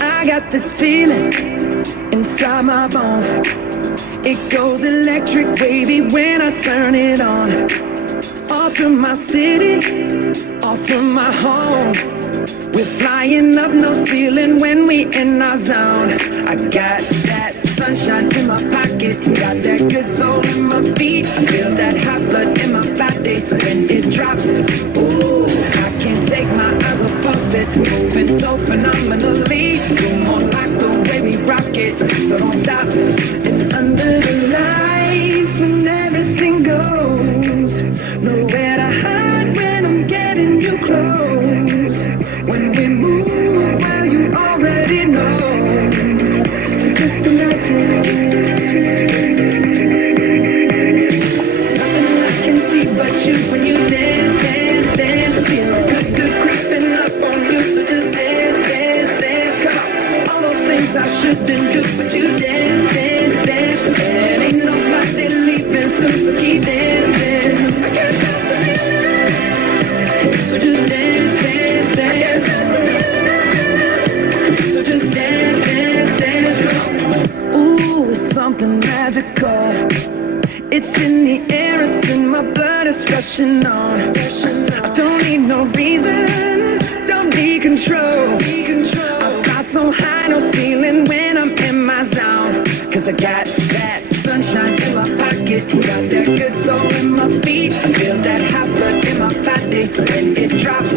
I got this feeling inside my bones. It goes electric wavy when I turn it on. All through my city, all through my home. We're flying up, no ceiling when we in our zone. I got that sunshine in my pocket, got that good soul in my feet. I feel that hot blood in my body when it drops. Ooh, I can't take my eyes off it, moving so phenomenally. You're more like the way we rock it, so don't stop. And under the lights when everything goes, nowhere to hide when I'm getting you close. When we move, well, you already know. So just imagine. Nothing I can see but you when you dance, dance, dance. Feel good, good creeping up on you. So just dance, dance, dance. Come on. All those things I shouldn't do, but you dance, dance, dance. And ain't nobody leaving soon, so keep dancing. I can't stop the feeling. So just dance, dance, dance. So just dance, dance, dance. Ooh, it's something magical. It's in the air, it's in my blood, it's rushing on. I don't need no reason, don't need control. I fly so high, no ceiling when I'm in my zone. Cause I got that sunshine in my pocket, got that good soul in my feet. I feel that hot blood in my body when it drops.